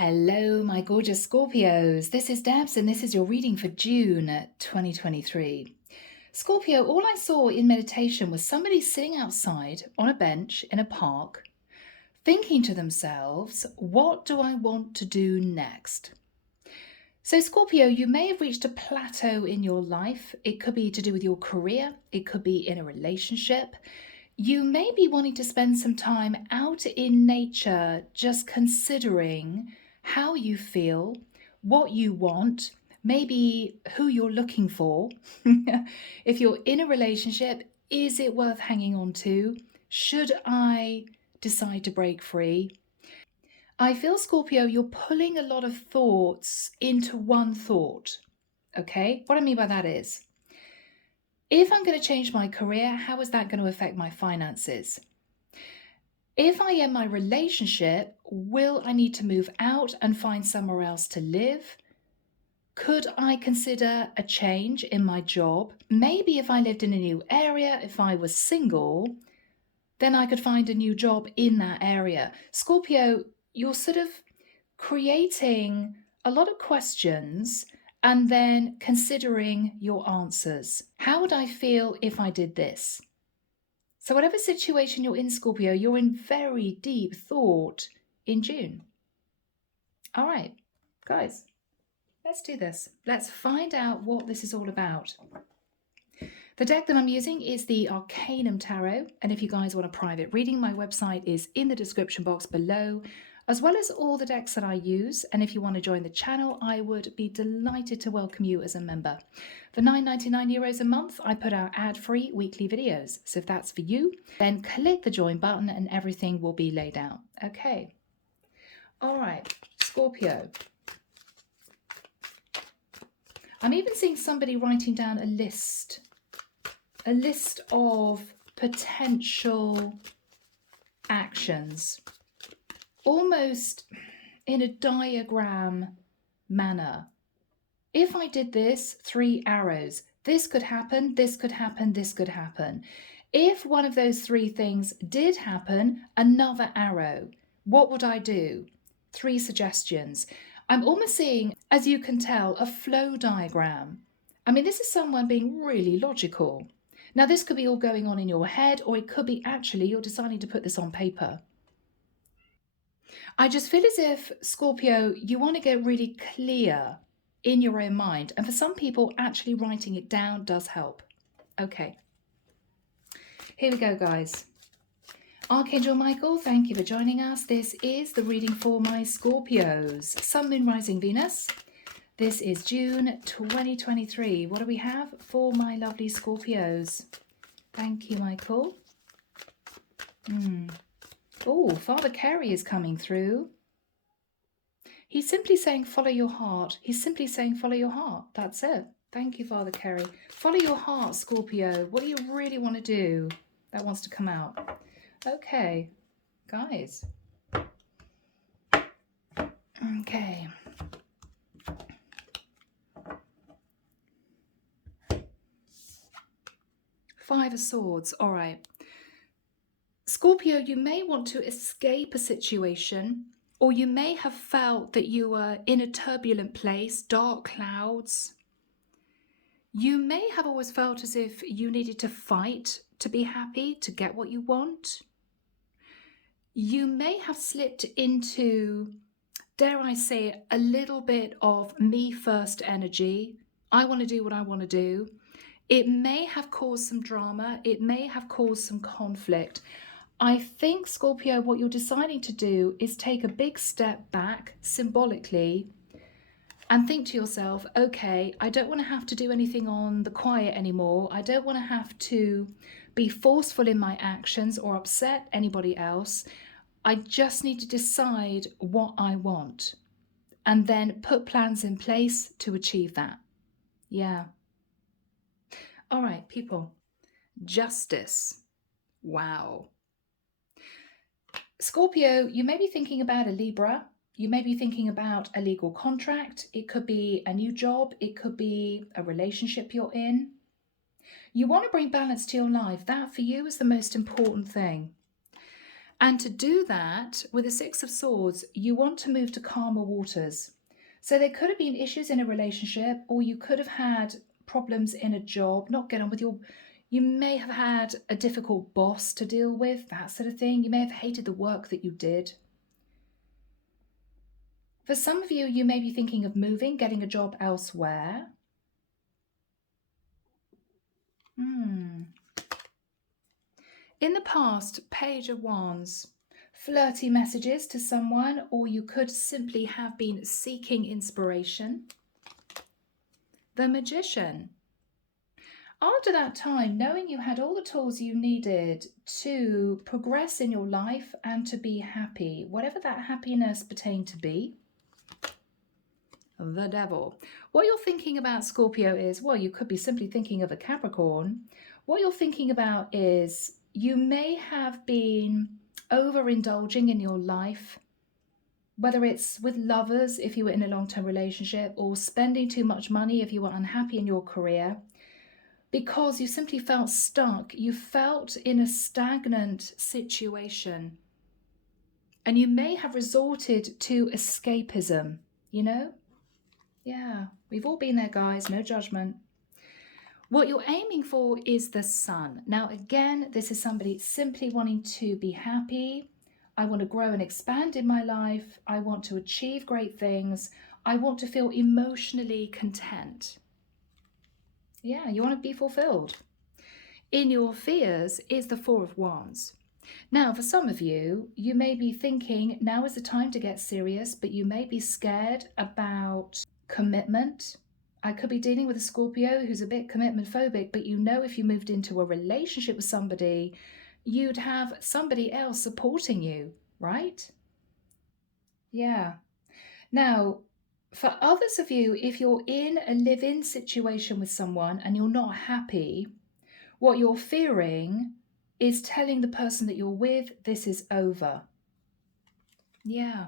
Hello, my gorgeous Scorpios. This is Debs, and this is your reading for June 2023. Scorpio, all I saw in meditation was somebody sitting outside on a bench in a park, thinking to themselves, what do I want to do next? So, Scorpio, you may have reached a plateau in your life. It could be to do with your career, it could be in a relationship. You may be wanting to spend some time out in nature, just considering how you feel, what you want, maybe who you're looking for. If you're in a relationship, is it worth hanging on to? Should I decide to break free? I feel, Scorpio, you're pulling a lot of thoughts into one thought. Okay? What I mean by that is, if I'm going to change my career, how is that going to affect my finances? If I end my relationship, will I need to move out and find somewhere else to live? Could I consider a change in my job? Maybe if I lived in a new area, if I was single, then I could find a new job in that area. Scorpio, you're sort of creating a lot of questions and then considering your answers. How would I feel if I did this? So whatever situation you're in, Scorpio, you're in very deep thought in June. All right, guys, let's do this. Let's find out what this is all about. The deck that I'm using is the Arcanum Tarot, and if you guys want a private reading, my website is in the description box below, as well as all the decks that I use. And if you want to join the channel, I would be delighted to welcome you as a member. For €9.99 a month, I put out ad-free weekly videos. So if that's for you, then click the join button and everything will be laid out. Okay. All right, Scorpio. I'm even seeing somebody writing down a list of potential actions, almost in a diagram manner. If I did this, 3 arrows, this could happen, this could happen, this could happen. If one of those 3 things did happen, another arrow. What would I do? 3 suggestions. I'm almost seeing, as you can tell, a flow diagram. I mean, this is someone being really logical. Now, this could be all going on in your head, or it could be actually you're deciding to put this on paper. I just feel as if, Scorpio, you want to get really clear in your own mind. And for some people, actually writing it down does help. Okay. Here we go, guys. Archangel Michael, thank you for joining us. This is the reading for my Scorpios. Sun, Moon, Rising, Venus. This is June 2023. What do we have for my lovely Scorpios? Thank you, Michael. Oh, Father Carey is coming through. He's simply saying, follow your heart. He's simply saying, follow your heart. That's it. Thank you, Father Carey. Follow your heart, Scorpio. What do you really want to do? That wants to come out. Okay, guys. Okay. Five of Swords. All right. Scorpio, you may want to escape a situation, or you may have felt that you were in a turbulent place, dark clouds. You may have always felt as if you needed to fight to be happy, to get what you want. You may have slipped into, dare I say, a little bit of me first energy. I want to do what I want to do. It may have caused some drama. It may have caused some conflict. I think, Scorpio, what you're deciding to do is take a big step back symbolically and think to yourself, okay, I don't want to have to do anything on the quiet anymore. I don't want to have to be forceful in my actions or upset anybody else. I just need to decide what I want and then put plans in place to achieve that. Yeah. All right, people. Justice. Wow. Scorpio, you may be thinking about a Libra. You may be thinking about a legal contract. It could be a new job. It could be a relationship you're in. You want to bring balance to your life. That for you is the most important thing. And to do that, with the Six of Swords, you want to move to calmer waters. So there could have been issues in a relationship, or you could have had problems in a job, not get on with you may have had a difficult boss to deal with, that sort of thing. You may have hated the work that you did. For some of you, you may be thinking of moving, getting a job elsewhere. In the past, Page of Wands, flirty messages to someone, or you could simply have been seeking inspiration. The Magician. After that time, knowing you had all the tools you needed to progress in your life and to be happy, whatever that happiness pertained to be. The Devil. What you're thinking about, Scorpio, is, well, you could be simply thinking of a Capricorn. What you're thinking about is you may have been overindulging in your life, whether it's with lovers if you were in a long-term relationship, or spending too much money if you were unhappy in your career, because you simply felt stuck. You felt in a stagnant situation, and you may have resorted to escapism, you know? Yeah, we've all been there, guys, no judgment. What you're aiming for is the Sun. Now, again, this is somebody simply wanting to be happy. I want to grow and expand in my life. I want to achieve great things. I want to feel emotionally content. Yeah, you want to be fulfilled. In your fears is the Four of Wands. Now, for some of you, you may be thinking now is the time to get serious, but you may be scared about commitment. I could be dealing with a Scorpio who's a bit commitment phobic, but you know if you moved into a relationship with somebody, you'd have somebody else supporting you, right? Yeah. Now, for others of you, if you're in a live-in situation with someone and you're not happy, what you're fearing is telling the person that you're with, this is over. Yeah.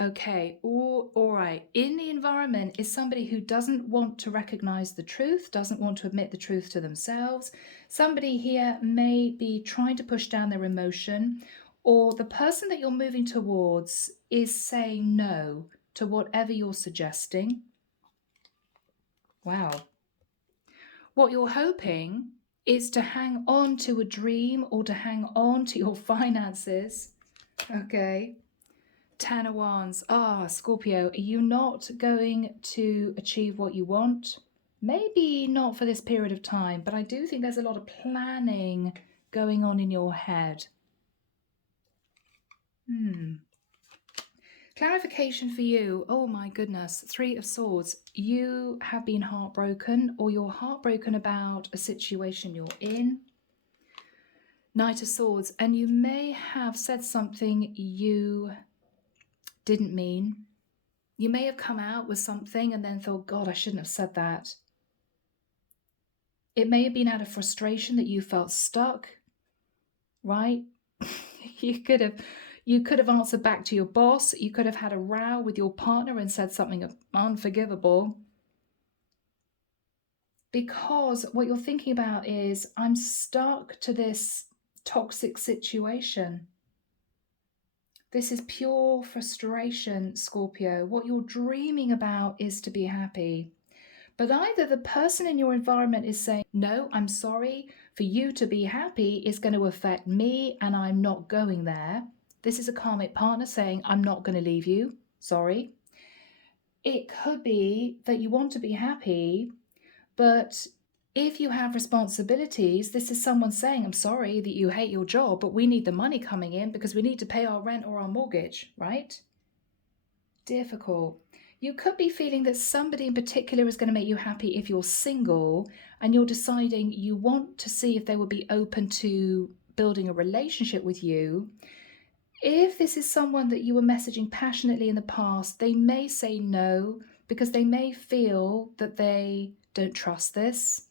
Okay, all right. In the environment is somebody who doesn't want to recognize the truth, doesn't want to admit the truth to themselves. Somebody here may be trying to push down their emotion, or the person that you're moving towards is saying no to whatever you're suggesting. Wow. What you're hoping is to hang on to a dream or to hang on to your finances. Okay. Ten of Wands. Scorpio, are you not going to achieve what you want? Maybe not for this period of time, but I do think there's a lot of planning going on in your head. Clarification for you. Oh my goodness. Three of Swords. You have been heartbroken, or you're heartbroken about a situation you're in. Knight of Swords. And you may have said something you didn't mean. You may have come out with something and then thought, God, I shouldn't have said that. It may have been out of frustration that you felt stuck, right? You could have answered back to your boss. You could have had a row with your partner and said something unforgivable. Because what you're thinking about is, I'm stuck to this toxic situation. This is pure frustration, Scorpio. What you're dreaming about is to be happy. But either the person in your environment is saying, no, I'm sorry, for you to be happy is going to affect me and I'm not going there. This is a karmic partner saying, I'm not going to leave you, sorry. It could be that you want to be happy, but if you have responsibilities, this is someone saying, I'm sorry that you hate your job, but we need the money coming in because we need to pay our rent or our mortgage, right? Difficult. You could be feeling that somebody in particular is going to make you happy if you're single and you're deciding you want to see if they would be open to building a relationship with you. If this is someone that you were messaging passionately in the past, they may say no because they may feel that they don't trust this.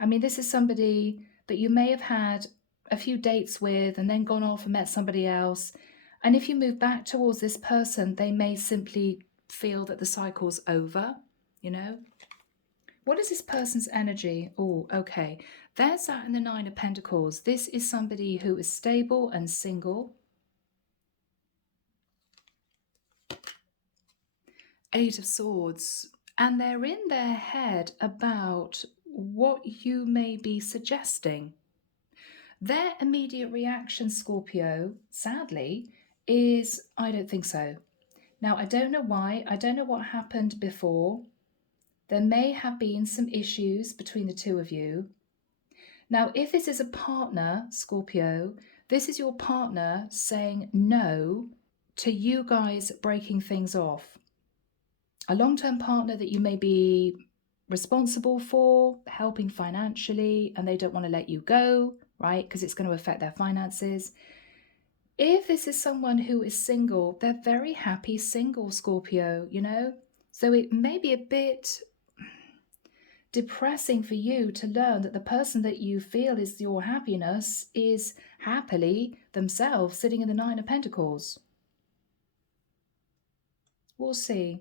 I mean, this is somebody that you may have had a few dates with and then gone off and met somebody else. And if you move back towards this person, they may simply feel that the cycle's over, you know? What is this person's energy? Oh, okay. There's that in the Nine of Pentacles. This is somebody who is stable and single. Eight of Swords. And they're in their head about what you may be suggesting. Their immediate reaction, Scorpio, sadly, is, I don't think so. Now, I don't know why. I don't know what happened before. There may have been some issues between the two of you. Now, if this is a partner, Scorpio, this is your partner saying no to you guys breaking things off. A long-term partner that you may be responsible for, helping financially, and they don't want to let you go, right? Because it's going to affect their finances. If this is someone who is single, they're very happy single, Scorpio, you know? So it may be a bit depressing for you to learn that the person that you feel is your happiness is happily themselves sitting in the Nine of Pentacles. We'll see.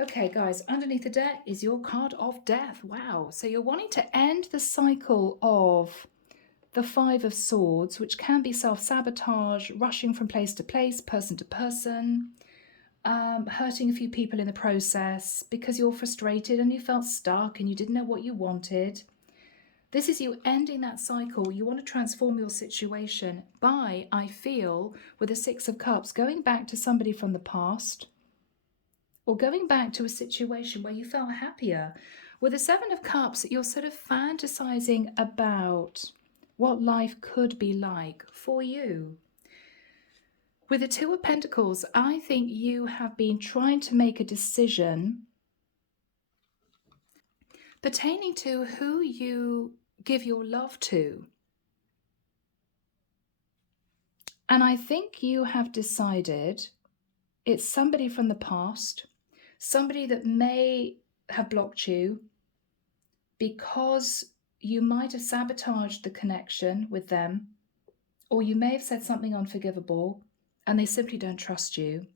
Okay, guys, underneath the deck is your card of death. Wow. So you're wanting to end the cycle of the Five of Swords, which can be self-sabotage, rushing from place to place, person to person, hurting a few people in the process because you're frustrated and you felt stuck and you didn't know what you wanted. This is you ending that cycle. You want to transform your situation by, I feel, with the Six of Cups, going back to somebody from the past or going back to a situation where you felt happier. With the Seven of Cups, you're sort of fantasizing about what life could be like for you. With the Two of Pentacles, I think you have been trying to make a decision pertaining to who you give your love to. And I think you have decided it's somebody from the past, somebody that may have blocked you because you might have sabotaged the connection with them, or you may have said something unforgivable and they simply don't trust you.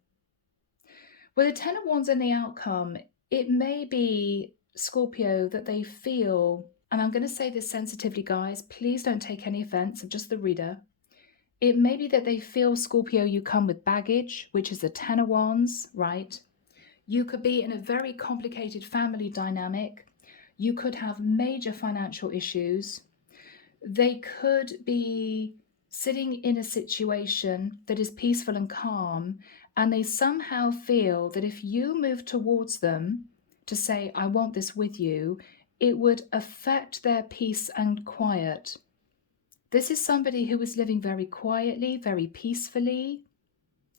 With the Ten of Wands and the outcome, it may be, Scorpio, that they feel, and I'm going to say this sensitively, guys, please don't take any offense, I'm just the reader. It may be that they feel, Scorpio, you come with baggage, which is the Ten of Wands, right? You could be in a very complicated family dynamic. You could have major financial issues. They could be sitting in a situation that is peaceful and calm, and they somehow feel that if you move towards them to say, I want this with you, it would affect their peace and quiet. This is somebody who is living very quietly, very peacefully,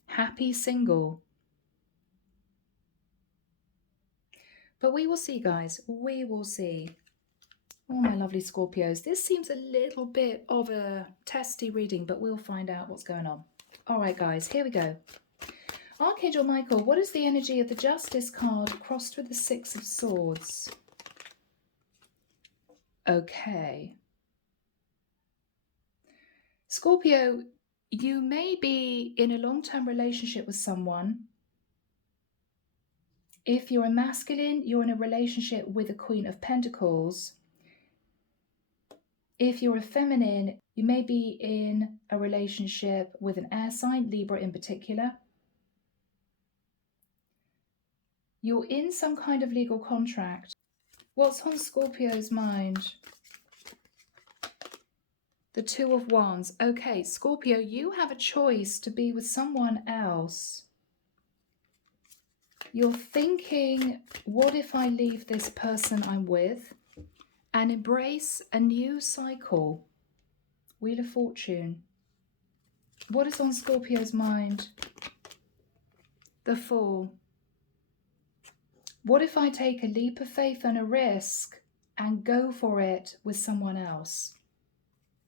happy, single. But we will see, guys. We will see. Oh, my lovely Scorpios. This seems a little bit of a testy reading, but we'll find out what's going on. All right, guys, here we go. Archangel Michael, what is the energy of the Justice card crossed with the Six of Swords? Okay. Scorpio, you may be in a long-term relationship with someone. If you're a masculine, you're in a relationship with the Queen of Pentacles. If you're a feminine, you may be in a relationship with an air sign, Libra in particular. You're in some kind of legal contract. What's on Scorpio's mind? The Two of Wands. Okay, Scorpio, you have a choice to be with someone else. You're thinking, what if I leave this person I'm with and embrace a new cycle? Wheel of Fortune. What is on Scorpio's mind? The Fool. What if I take a leap of faith and a risk and go for it with someone else?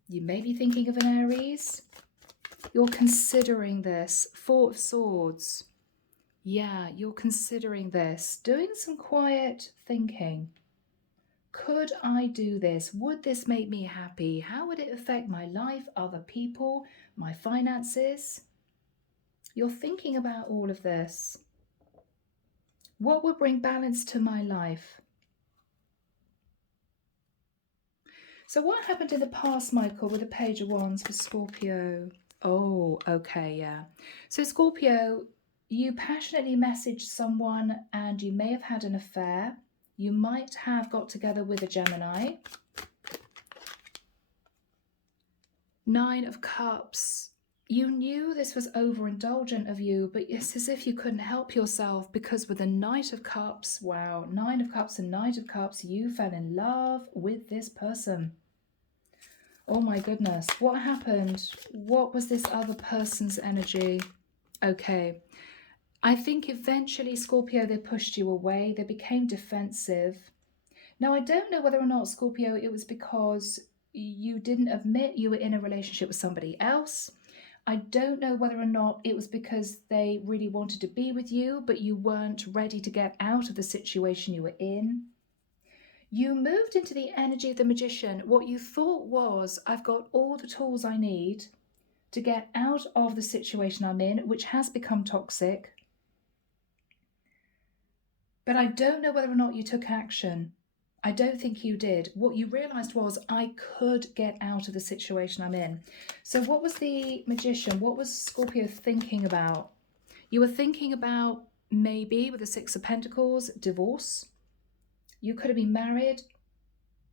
You may be thinking of an Aries. You're considering this. Four of Swords. Yeah, you're considering this. Doing some quiet thinking. Could I do this? Would this make me happy? How would it affect my life, other people, my finances? You're thinking about all of this. What would bring balance to my life? So what happened in the past, Michael, with the Page of Wands for Scorpio? Oh, okay, yeah. So Scorpio, you passionately messaged someone and you may have had an affair. You might have got together with a Gemini. 9 of Cups. You knew this was overindulgent of you, but it's as if you couldn't help yourself, because with the Knight of Cups, wow, 9 of Cups and Knight of Cups, you fell in love with this person. Oh my goodness, what happened? What was this other person's energy? Okay, I think eventually, Scorpio, they pushed you away. They became defensive. Now, I don't know whether or not, Scorpio, it was because you didn't admit you were in a relationship with somebody else. I don't know whether or not it was because they really wanted to be with you, but you weren't ready to get out of the situation you were in. You moved into the energy of the Magician. What you thought was, I've got all the tools I need to get out of the situation I'm in, which has become toxic. But I don't know whether or not you took action. I don't think you did. What you realized was, I could get out of the situation I'm in. So what was the Magician? What was Scorpio thinking about? You were thinking about, maybe with the 6 of Pentacles, divorce. You could have been married,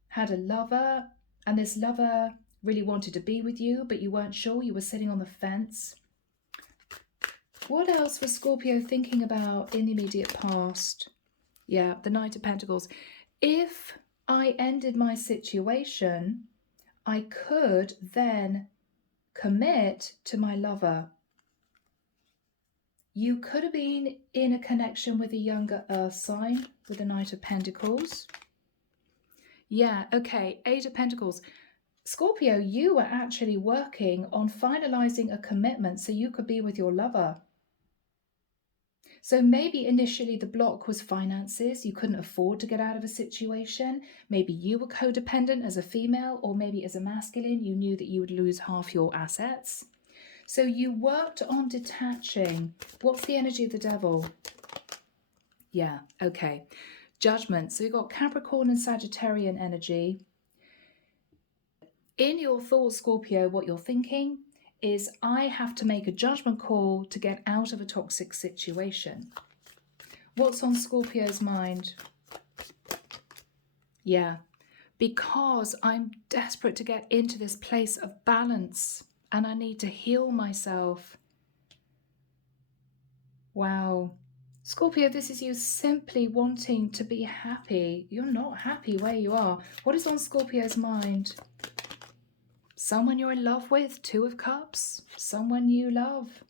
had a lover, and this lover really wanted to be with you, but you weren't sure. You were sitting on the fence. What else was Scorpio thinking about in the immediate past? Yeah, the Knight of Pentacles. If I ended my situation, I could then commit to my lover. You could have been in a connection with a younger earth sign with the Knight of Pentacles. Yeah, okay, 8 of Pentacles. Scorpio, you were actually working on finalizing a commitment so you could be with your lover. So maybe initially the block was finances. You couldn't afford to get out of a situation. Maybe you were codependent as a female, or maybe as a masculine, you knew that you would lose half your assets. So you worked on detaching. What's the energy of the devil? Yeah, okay. Judgment. So you've got Capricorn and Sagittarian energy. In your thoughts, Scorpio, what you're thinking is, I have to make a judgment call to get out of a toxic situation. What's on Scorpio's mind? Yeah, because I'm desperate to get into this place of balance and I need to heal myself. Wow. Scorpio, this is you simply wanting to be happy. You're not happy where you are. What is on Scorpio's mind? Someone you're in love with, 2 of Cups. Someone you love.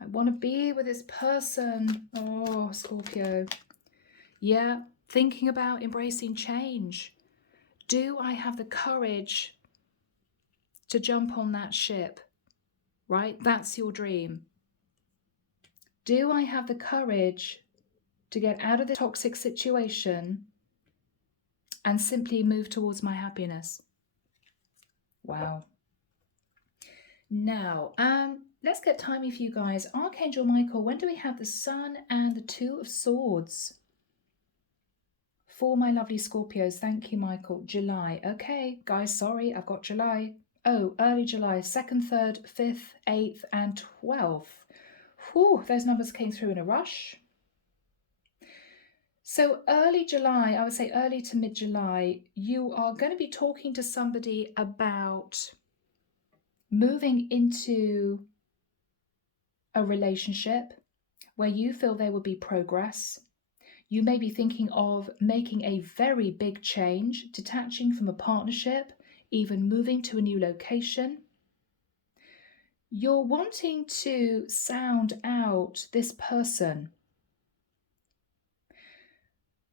I want to be with this person. Oh, Scorpio. Yeah, thinking about embracing change. Do I have the courage to jump on that ship? Right? That's your dream. Do I have the courage to get out of the toxic situation and simply move towards my happiness? Wow. Now, let's get timing for you guys. Archangel Michael, when do we have the Sun and the 2 of Swords? For my lovely Scorpios, thank you, Michael. July. Okay, guys, sorry, I've got July. Oh, early July, 2nd, 3rd, 5th, 8th, and 12th. Whew, those numbers came through in a rush. So early July, I would say early to mid-July, you are going to be talking to somebody about moving into a relationship where you feel there will be progress. You may be thinking of making a very big change, detaching from a partnership, even moving to a new location. You're wanting to sound out this person.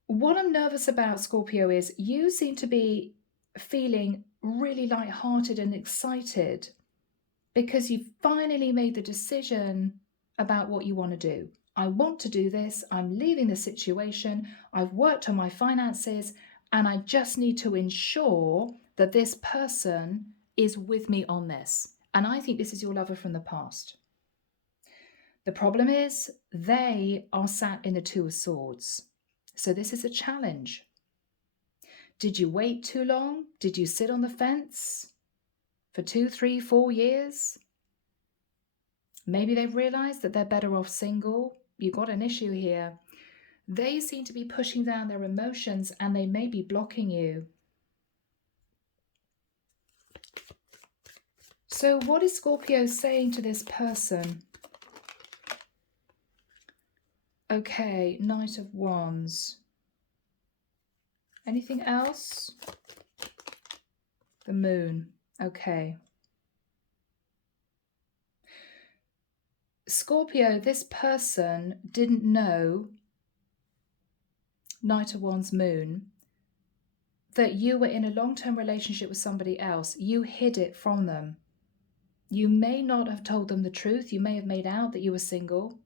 What I'm nervous about, Scorpio, is you seem to be feeling really lighthearted and excited because you've finally made the decision about what you want to do. I want to do this. I'm leaving the situation. I've worked on my finances and I just need to ensure that this person is with me on this. And I think this is your lover from the past. The problem is they are sat in the 2 of Swords. So this is a challenge. Did you wait too long? Did you sit on the fence for 2, 3, 4 years? Maybe they've realized that they're better off single. You've got an issue here. They seem to be pushing down their emotions and they may be blocking you. So what is Scorpio saying to this person? Okay, Knight of Wands. Anything else? The Moon. Okay. Scorpio, this person didn't know, Knight of Wands, Moon, that you were in a long-term relationship with somebody else. You hid it from them. You may not have told them the truth. You may have made out that you were single,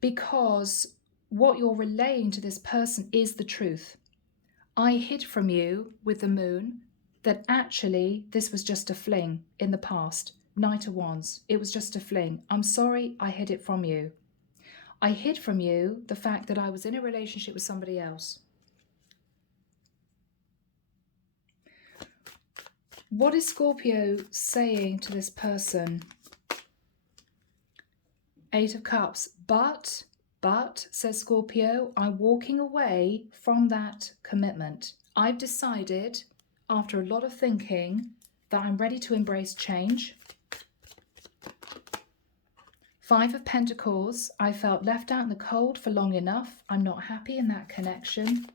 because what you're relaying to this person is the truth. I hid from you with the Moon that actually this was just a fling in the past. Knight of Wands, it was just a fling. I'm sorry, I hid it from you. I hid from you the fact that I was in a relationship with somebody else. What is Scorpio saying to this person? 8 of Cups. But, says Scorpio, I'm walking away from that commitment. I've decided, after a lot of thinking, that I'm ready to embrace change. 5 of Pentacles. I felt left out in the cold for long enough. I'm not happy in that connection.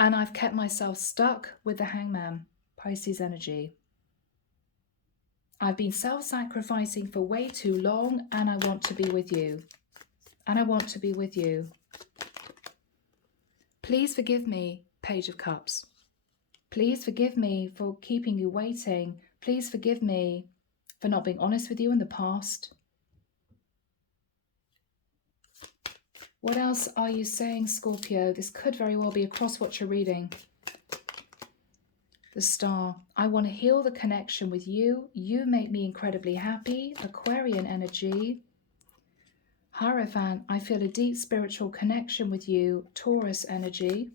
And I've kept myself stuck with the Hangman, Pisces energy. I've been self-sacrificing for way too long, and I want to be with you. And I want to be with you. Please forgive me, Page of Cups. Please forgive me for keeping you waiting. Please forgive me for not being honest with you in the past. What else are you saying, Scorpio? This could very well be across what you're reading. The Star. I want to heal the connection with you. You make me incredibly happy. Aquarian energy. Hierophant. I feel a deep spiritual connection with you. Taurus energy.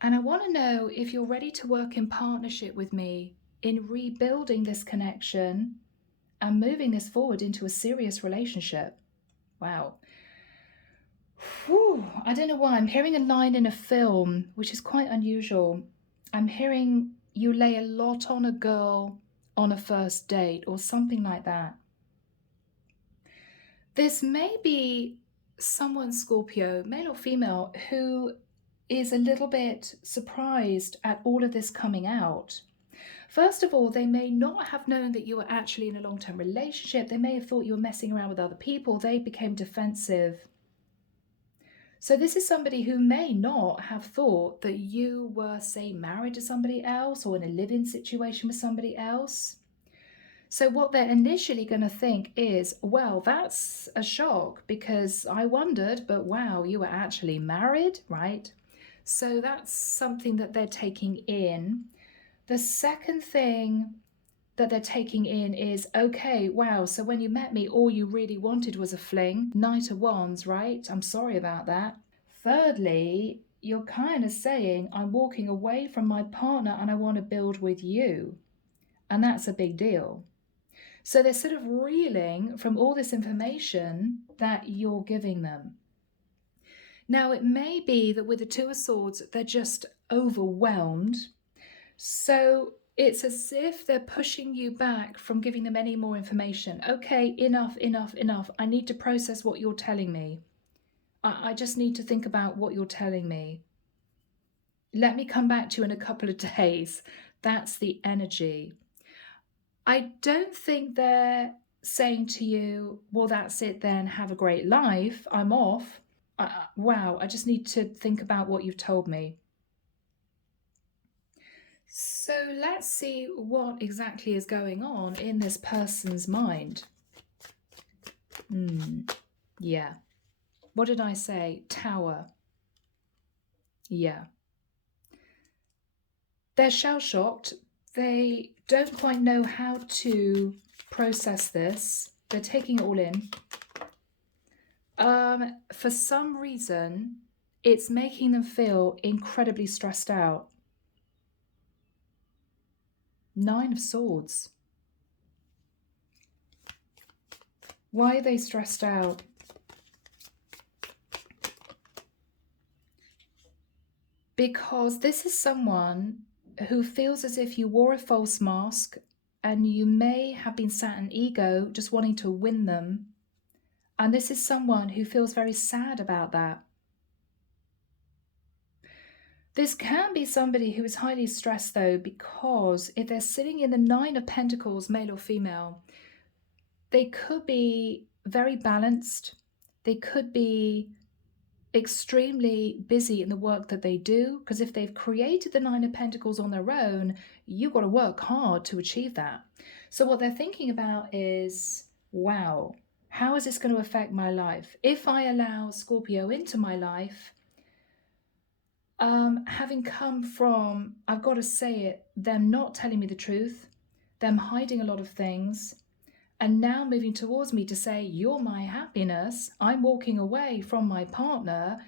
And I want to know if you're ready to work in partnership with me in rebuilding this connection and moving this forward into a serious relationship. Wow. Whew. I don't know why. I'm hearing a line in a film, which is quite unusual. I'm hearing you lay a lot on a girl on a first date or something like that. This may be someone, Scorpio, male or female, who is a little bit surprised at all of this coming out. First of all, they may not have known that you were actually in a long-term relationship. They may have thought you were messing around with other people. They became defensive. So this is somebody who may not have thought that you were, say, married to somebody else or in a live-in situation with somebody else. So what they're initially going to think is, well, that's a shock because I wondered, but wow, you were actually married, right? So that's something that they're taking in. The second thing that they're taking in is, okay, wow, so when you met me, all you really wanted was a fling. Knight of Wands, right? I'm sorry about that. Thirdly, you're kind of saying, I'm walking away from my partner and I want to build with you. And that's a big deal. So they're sort of reeling from all this information that you're giving them. Now, it may be that with the Two of Swords, they're just overwhelmed. So it's as if they're pushing you back from giving them any more information. Okay, enough. I need to process what you're telling me. I just need to think about what you're telling me. Let me come back to you in a couple of days. That's the energy. I don't think they're saying to you, well, that's it then, have a great life, I'm off. Wow, I just need to think about what you've told me. So let's see what exactly is going on in this person's mind. Yeah. What did I say? Tower. Yeah. They're shell-shocked. They don't quite know how to process this. They're taking it all in. For some reason, it's making them feel incredibly stressed out. 9 of Swords. Why are they stressed out? Because this is someone who feels as if you wore a false mask and you may have been sat in ego just wanting to win them. And this is someone who feels very sad about that. This can be somebody who is highly stressed though, because if they're sitting in the 9 of Pentacles, male or female, they could be very balanced. They could be extremely busy in the work that they do, because if they've created the 9 of Pentacles on their own, you've got to work hard to achieve that. So what they're thinking about is, wow, how is this going to affect my life? If I allow Scorpio into my life, having come from, I've got to say it, them not telling me the truth, them hiding a lot of things, and now moving towards me to say, you're my happiness, I'm walking away from my partner,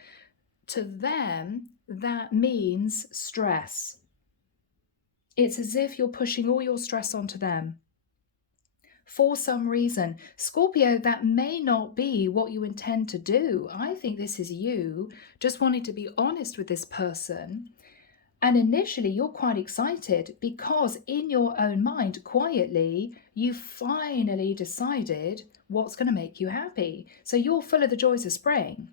to them, that means stress. It's as if you're pushing all your stress onto them. For some reason, Scorpio, that may not be what you intend to do. I think this is you just wanting to be honest with this person. And initially, you're quite excited because in your own mind, quietly, you finally decided what's going to make you happy. So you're full of the joys of spring.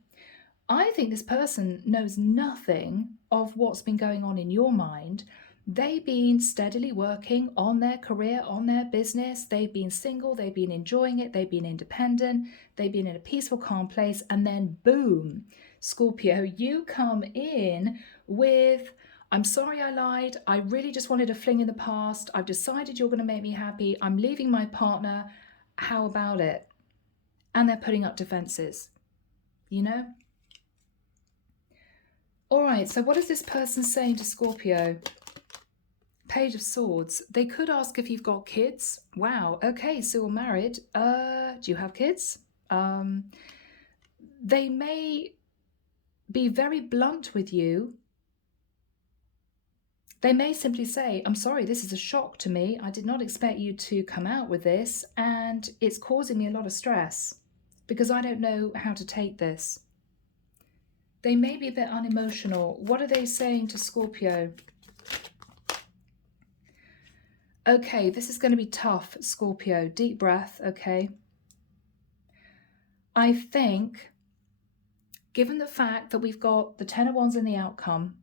I think this person knows nothing of what's been going on in your mind. They've been steadily working on their career, on their business. They've been single. They've been enjoying it. They've been independent. They've been in a peaceful, calm place. And then boom, Scorpio, you come in with, I'm sorry I lied. I really just wanted a fling in the past. I've decided you're going to make me happy. I'm leaving my partner. How about it? And they're putting up defenses, you know? All right, so what is this person saying to Scorpio? Page of Swords. They could ask if you've got kids. Wow, okay, so you're married. Do you have kids? They may be very blunt with you. They may simply say, I'm sorry, this is a shock to me. I did not expect you to come out with this, and it's causing me a lot of stress because I don't know how to take this. They may be a bit unemotional. What are they saying to Scorpio? Okay, this is going to be tough, Scorpio. Deep breath, okay? I think, given the fact that we've got the 10 of Wands in the outcome,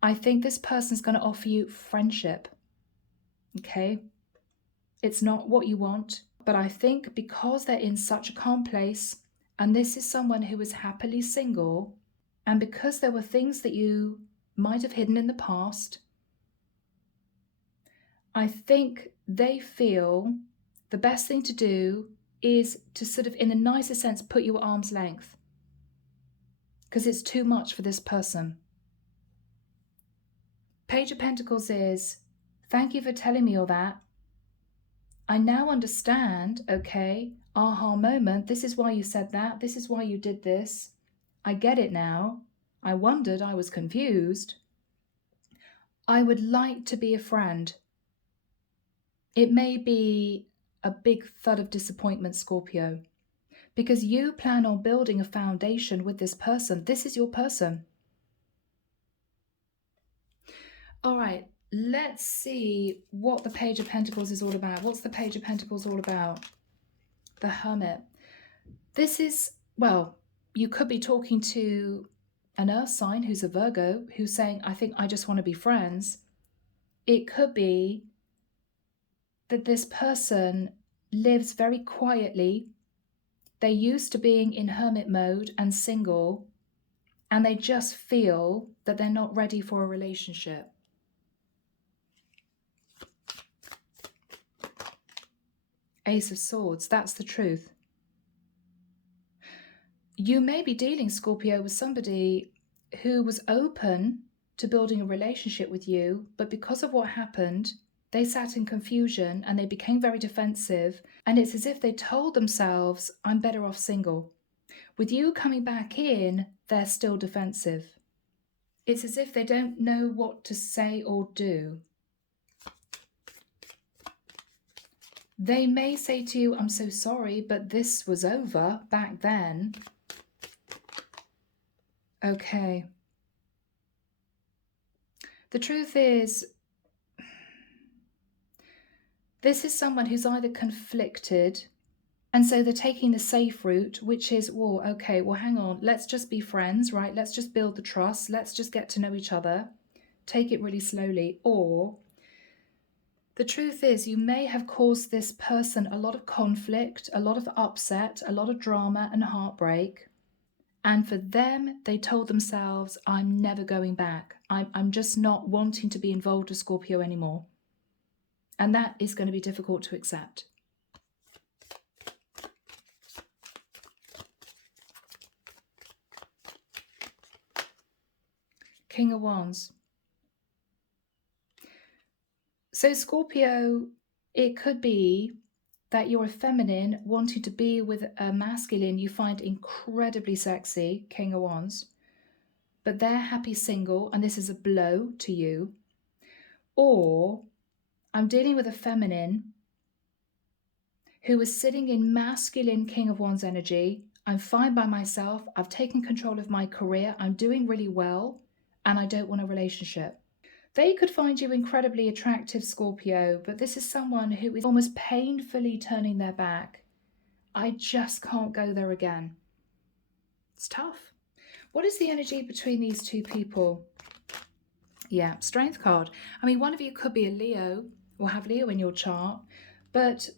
I think this person's going to offer you friendship, okay? It's not what you want, but I think because they're in such a calm place, and this is someone who is happily single, and because there were things that you might have hidden in the past, I think they feel the best thing to do is to sort of, in the nicest sense, put you at arm's length, because it's too much for this person. Page of Pentacles is, thank you for telling me all that. I now understand, okay, aha moment, this is why you said that, this is why you did this. I get it now. I wondered, I was confused. I would like to be a friend. It may be a big thud of disappointment, Scorpio, because you plan on building a foundation with this person. This is your person. All right, let's see what the Page of Pentacles is all about. What's the Page of Pentacles all about? The Hermit. This is, well, you could be talking to an earth sign who's a Virgo, who's saying, I think I just want to be friends. It could be that this person lives very quietly. They're used to being in hermit mode and single, and they just feel that they're not ready for a relationship. Ace of Swords, that's the truth. You may be dealing, Scorpio, with somebody who was open to building a relationship with you, but because of what happened, they sat in confusion and they became very defensive, and it's as if they told themselves, I'm better off single. With you coming back in, they're still defensive. It's as if they don't know what to say or do. They may say to you, I'm so sorry, but this was over back then. Okay. The truth is, this is someone who's either conflicted, and so they're taking the safe route, which is, well, okay, well, hang on, let's just be friends, right? Let's just build the trust. Let's just get to know each other. Take it really slowly. Or the truth is, you may have caused this person a lot of conflict, a lot of upset, a lot of drama and heartbreak. And for them, they told themselves, I'm never going back. I'm just not wanting to be involved with Scorpio anymore. And that is going to be difficult to accept. King of Wands. So Scorpio, it could be that you're a feminine wanting to be with a masculine you find incredibly sexy, King of Wands, but they're happy single and this is a blow to you. Or I'm dealing with a feminine who is sitting in masculine King of Wands energy. I'm fine by myself. I've taken control of my career. I'm doing really well and I don't want a relationship. They could find you incredibly attractive, Scorpio, but this is someone who is almost painfully turning their back. I just can't go there again. It's tough. What is the energy between these two people? Yeah, Strength card. I mean, one of you could be a Leo or have Leo in your chart, but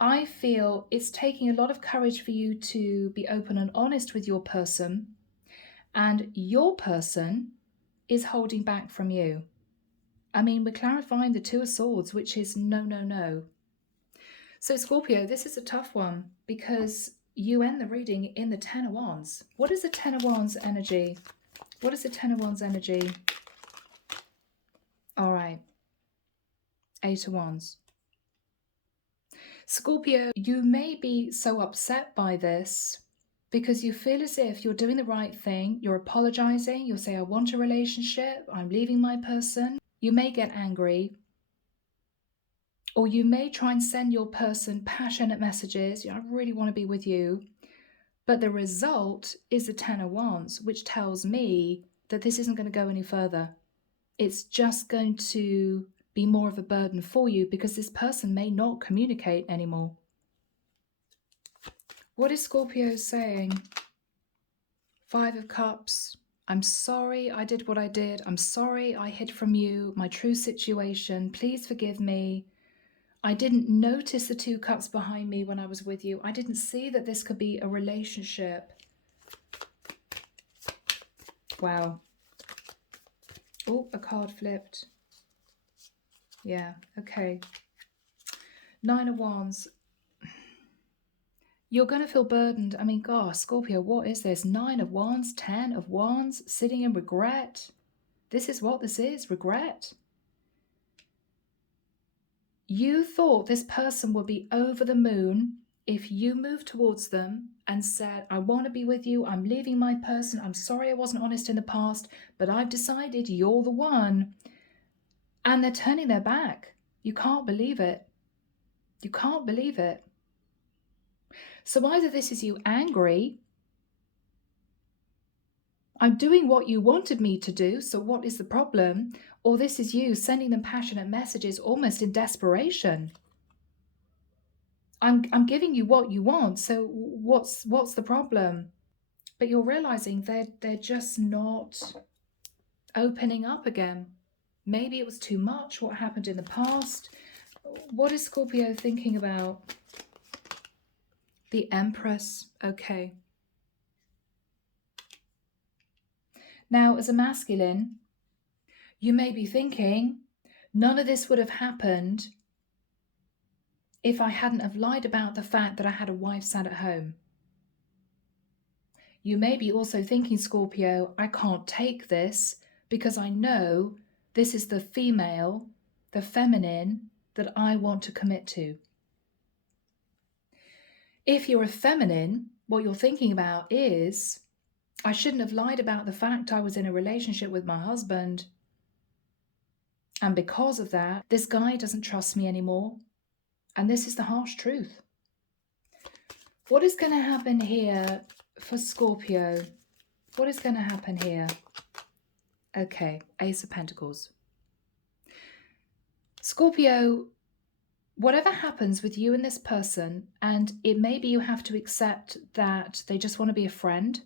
I feel it's taking a lot of courage for you to be open and honest with your person, and your person is holding back from you. I mean, we're clarifying the Two of Swords, which is no, no, no. So Scorpio, this is a tough one because you end the reading in the Ten of Wands. What is the Ten of Wands energy? What is the Ten of Wands energy? All right. Eight of Wands. Scorpio, you may be so upset by this because you feel as if you're doing the right thing. You're apologizing. You'll say, I want a relationship. I'm leaving my person. You may get angry. Or you may try and send your person passionate messages. I really want to be with you. But the result is the Ten of Wands, which tells me that this isn't going to go any further. It's just going to be more of a burden for you because this person may not communicate anymore. What is Scorpio saying? Five of Cups. I'm sorry I did what I did. I'm sorry I hid from you my true situation. Please forgive me. I didn't notice the Two Cups behind me when I was with you. I didn't see that this could be a relationship. Wow. Oh, a card flipped. Yeah, okay. Nine of Wands. You're going to feel burdened. I mean, gosh, Scorpio, what is this? Nine of Wands, 10 of Wands, sitting in regret. This is what this is, regret. You thought this person would be over the moon if you moved towards them and said, I want to be with you. I'm leaving my person. I'm sorry I wasn't honest in the past, but I've decided you're the one. And they're turning their back. You can't believe it. You can't believe it. So either this is you angry, I'm doing what you wanted me to do, so what is the problem? Or this is you sending them passionate messages almost in desperation. I'm giving you what you want, so what's the problem? But you're realizing they're just not opening up again. Maybe it was too much, what happened in the past. What is Scorpio thinking about? The Empress, okay. Now, as a masculine, you may be thinking, none of this would have happened if I hadn't have lied about the fact that I had a wife sat at home. You may be also thinking, Scorpio, I can't take this because I know this is the female, the feminine that I want to commit to. If you're a feminine, What you're thinking about is, I shouldn't have lied about the fact I was in a relationship with my husband. And because of that, this guy doesn't trust me anymore. And this is the harsh truth. What is going to happen here for Scorpio? What is going to happen here? Okay, Ace of Pentacles. Scorpio, whatever happens with you and this person, and it may be you have to accept that they just want to be a friend,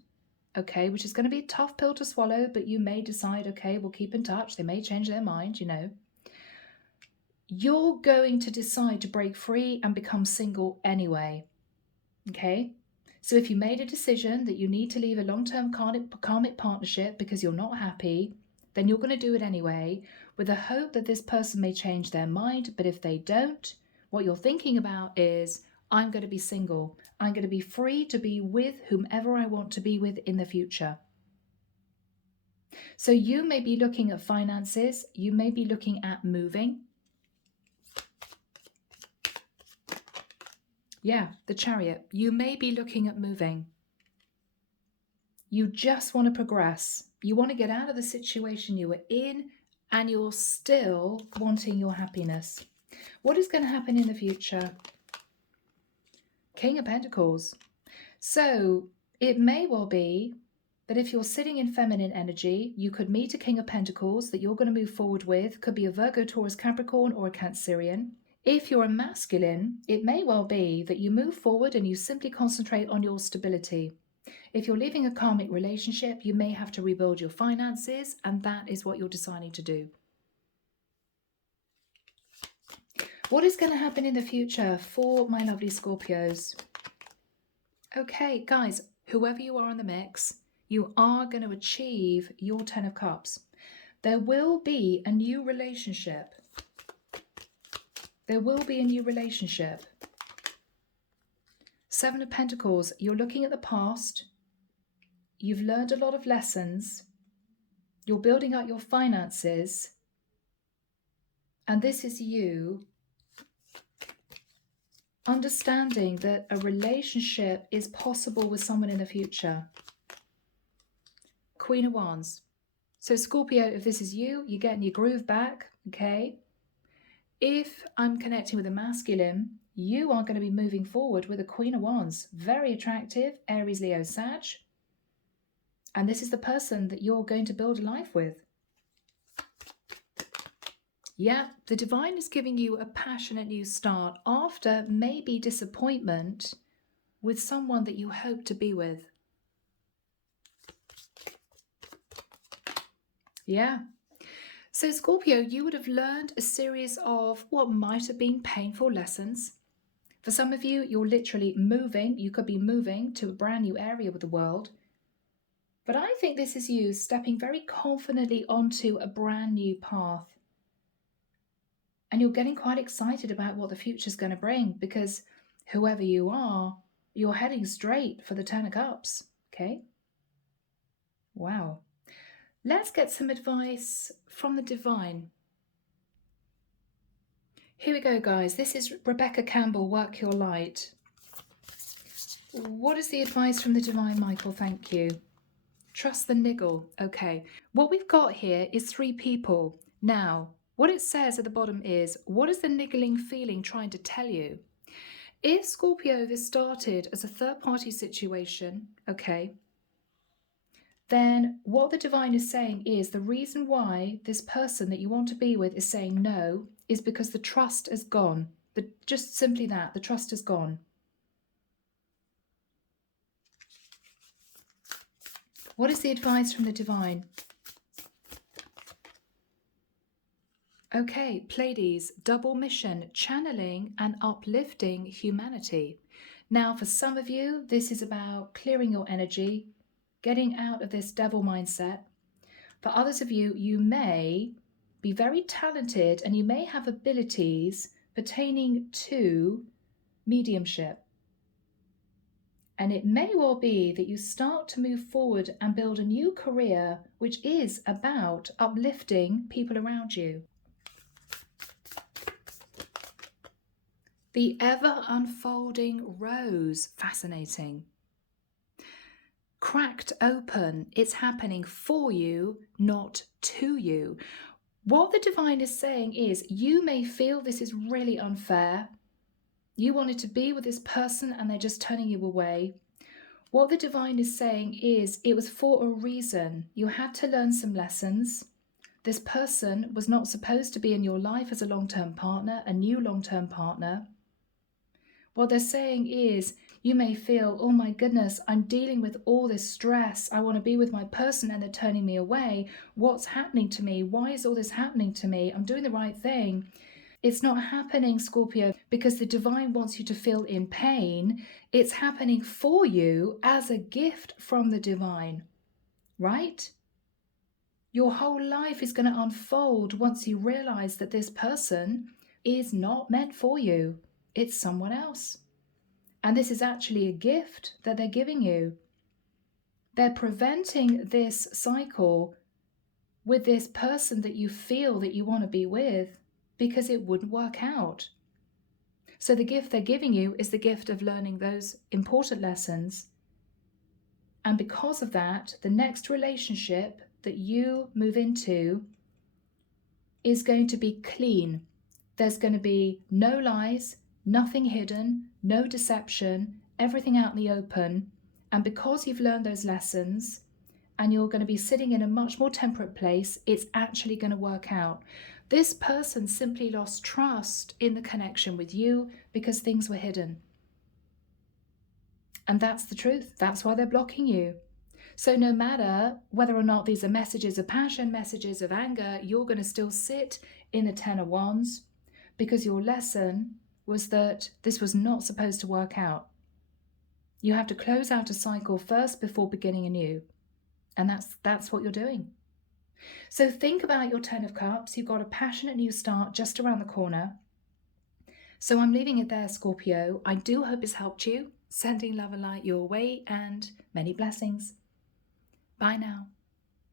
okay, which is going to be a tough pill to swallow, but you may decide, okay, we'll keep in touch. They may change their mind, you know. You're going to decide to break free and become single anyway, okay? So if you made a decision that you need to leave a long-term karmic partnership because you're not happy, then you're going to do it anyway with the hope that this person may change their mind. But if they don't, what you're thinking about is, I'm going to be single. I'm going to be free to be with whomever I want to be with in the future. So you may be looking at finances. You may be looking at moving. Yeah, the Chariot. You may be looking at moving. You just want to progress. You want to get out of the situation you were in, and you're still wanting your happiness. What is going to happen in the future? King of Pentacles. So it may well be that if you're sitting in feminine energy, you could meet a King of Pentacles that you're going to move forward with. Could be a Virgo, Taurus, Capricorn, or a Cancerian. If you're a masculine, it may well be that you move forward and you simply concentrate on your stability. If you're leaving a karmic relationship, you may have to rebuild your finances, and that is what you're deciding to do. What is going to happen in the future for my lovely Scorpios? Okay, guys, whoever you are in the mix, you are going to achieve your 10 of Cups. There will be a new relationship. There will be a new relationship. 7 of Pentacles, you're looking at the past. You've learned a lot of lessons. You're building up your finances. And this is you understanding that a relationship is possible with someone in the future. Queen of Wands. So Scorpio, if this is you, you're getting your groove back, okay? If I'm connecting with a masculine, you are going to be moving forward with a Queen of Wands. Very attractive, Aries, Leo, Sag. And this is the person that you're going to build a life with. Yeah, the divine is giving you a passionate new start after maybe disappointment with someone that you hope to be with. Yeah. So Scorpio, you would have learned a series of what might have been painful lessons. For some of you, you're literally moving. You could be moving to a brand new area of the world. But I think this is you stepping very confidently onto a brand new path. And you're getting quite excited about what the future's going to bring, because whoever you are, you're heading straight for the 10 of Cups, okay? Wow. Let's get some advice from the divine. Here we go, guys. This is Rebecca Campbell, Work Your Light. What is the advice from the divine, Michael? Thank you. Trust the niggle. Okay. What we've got here is 3 people. Now, what it says at the bottom is, what is the niggling feeling trying to tell you? If Scorpio, this started as a third-party situation, okay, then what the divine is saying is the reason why this person that you want to be with is saying no is because the trust is gone. Just simply that, the trust is gone. What is the advice from the divine? Okay, Pleiades, double mission, channeling and uplifting humanity. Now, for some of you, this is about clearing your energy, getting out of this devil mindset. For others of you, you may be very talented and you may have abilities pertaining to mediumship. And it may well be that you start to move forward and build a new career, which is about uplifting people around you. The ever unfolding rose, fascinating. cracked open. It's happening for you, not to you. What the divine is saying is, you may feel this is really unfair. You wanted to be with this person and they're just turning you away. What the divine is saying is, it was for a reason. You had to learn some lessons. This person was not supposed to be in your life as a long-term partner, a new long-term partner. What they're saying is, you may feel, oh my goodness, I'm dealing with all this stress. I want to be with my person and they're turning me away. What's happening to me? Why is all this happening to me? I'm doing the right thing. It's not happening, Scorpio, because the divine wants you to feel in pain. It's happening for you as a gift from the divine, right? Your whole life is going to unfold once you realize that this person is not meant for you. It's someone else. And this is actually a gift that they're giving you. They're preventing this cycle with this person that you feel that you want to be with because it wouldn't work out. So the gift they're giving you is the gift of learning those important lessons. And because of that, the next relationship that you move into is going to be clean. There's going to be no lies, nothing hidden, no deception, everything out in the open. And because you've learned those lessons and you're going to be sitting in a much more temperate place, it's actually going to work out. This person simply lost trust in the connection with you because things were hidden. And that's the truth. That's why they're blocking you. So no matter whether or not these are messages of passion, messages of anger, you're going to still sit in the 10 of Wands because your lesson was that this was not supposed to work out. You have to close out a cycle first before beginning anew. And that's what you're doing. So think about your 10 of Cups. You've got a passionate new start just around the corner. So I'm leaving it there, Scorpio. I do hope it's helped you. Sending love and light your way and many blessings. Bye now.